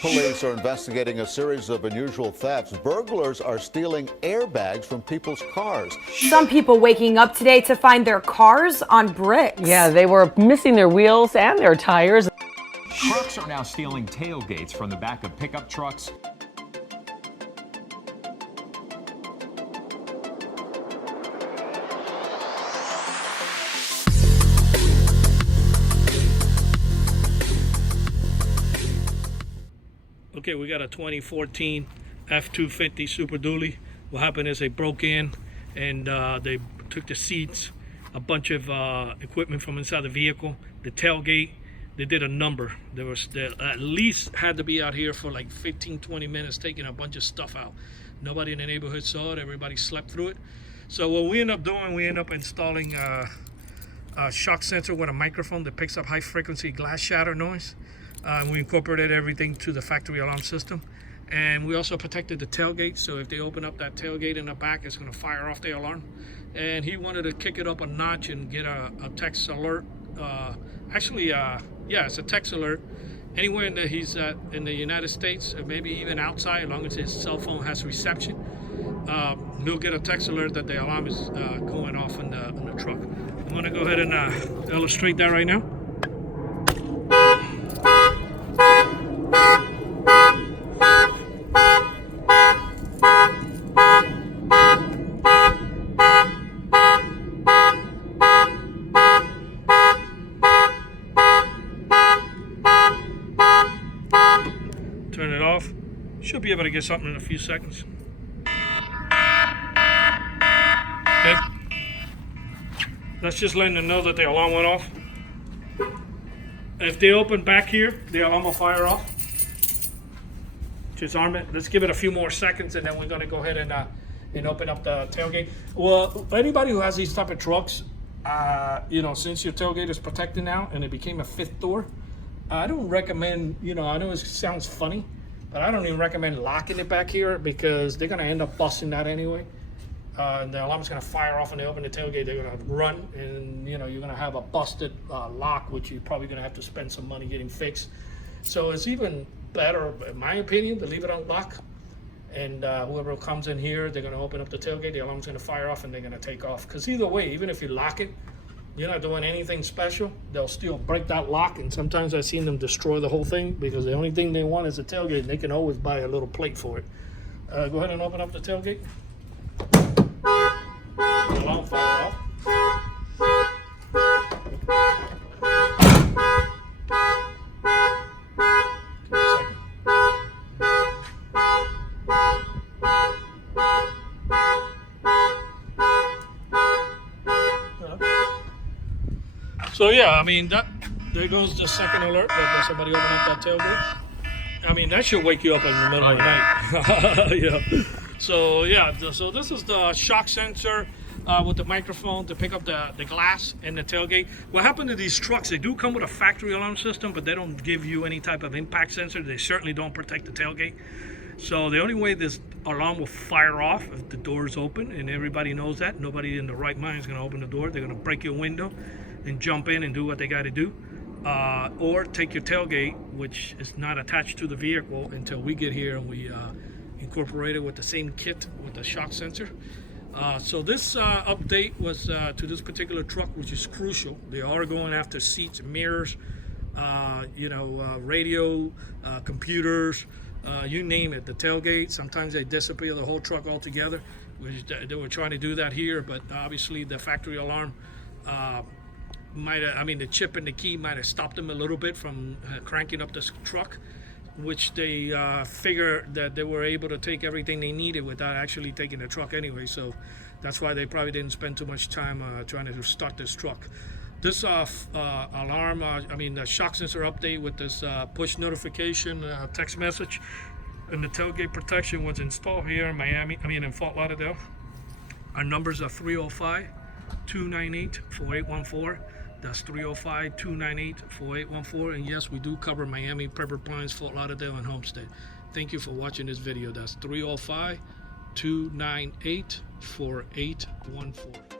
Police are investigating a series of unusual thefts. Burglars are stealing airbags from people's cars. Some people waking up today to find their cars on bricks. Yeah, they were missing their wheels and their tires. Trucks are now stealing tailgates from the back of pickup trucks. Okay, we got a 2014 F-250 Super Dually. What happened is they broke in and they took the seats, a bunch of equipment from inside the vehicle, the tailgate. They did a number. They at least had to be out here for like 15-20 minutes taking a bunch of stuff out. Nobody in the neighborhood saw it. Everybody slept through it. So what we end up doing, we end up installing a shock sensor with a microphone that picks up high frequency glass shatter noise. We incorporated everything to the factory alarm system, and we also protected the tailgate, so if they open up that tailgate in the back, it's going to fire off the alarm. And he wanted to kick it up a notch and get a text alert. Yeah, it's a text alert. Anywhere in he's in the United States, or maybe even outside, as long as his cell phone has reception, he'll get a text alert that the alarm is going off in the truck. I'm going to go ahead and illustrate that right now. Turn it off. Should be able to get something in a few seconds. Okay. That's just letting them know that the alarm went off. If they open back here, the alarm will fire off. Just arm it. Let's give it a few more seconds, and then we're going to go ahead and open up the tailgate. Well, anybody who has these type of trucks, since your tailgate is protected now and it became a fifth door, I don't recommend, I know it sounds funny, but I don't even recommend locking it back here because they're going to end up busting that anyway. And the alarm's going to fire off when they open the tailgate. They're going to run, and you're going to have a busted lock, which you're probably going to have to spend some money getting fixed. So it's even better, in my opinion, to leave it unlocked. And whoever comes in here, they're going to open up the tailgate. The alarm's going to fire off, and they're going to take off. Because either way, even if you lock it, you're not doing anything special. They'll still break that lock, and sometimes I've seen them destroy the whole thing because the only thing they want is a tailgate, and they can always buy a little plate for it. Go ahead and open up the tailgate. The alarm fire off. So yeah, I mean, there goes the second alert that somebody opened up that tailgate. I mean, that should wake you up in the middle of the night. Yeah. So yeah, so this is the shock sensor with the microphone to pick up the glass in the tailgate. What happened to these trucks, they do come with a factory alarm system, but they don't give you any type of impact sensor. They certainly don't protect the tailgate. So the only way this alarm will fire off if the door is open, and everybody knows that. Nobody in the right mind is going to open the door. They're going to break your window and jump in and do what they got to do. Or take your tailgate, which is not attached to the vehicle until we get here and we incorporate it with the same kit with the shock sensor. So this update was to this particular truck, which is crucial. They are going after seats, mirrors, radio, computers, you name it, the tailgate. Sometimes they disappear the whole truck altogether, which they were trying to do that here, but obviously the factory alarm the chip in the key might have stopped them a little bit from cranking up this truck, which they figured that they were able to take everything they needed without actually taking the truck anyway. So that's why they probably didn't spend too much time trying to start this truck. This alarm, the shock sensor update with this push notification text message and the tailgate protection was installed here in Fort Lauderdale. Our numbers are 305-298-4814. That's 305-298-4814. And yes, we do cover Miami, Pembroke Pines, Fort Lauderdale, and Homestead. Thank you for watching this video. That's 305-298-4814.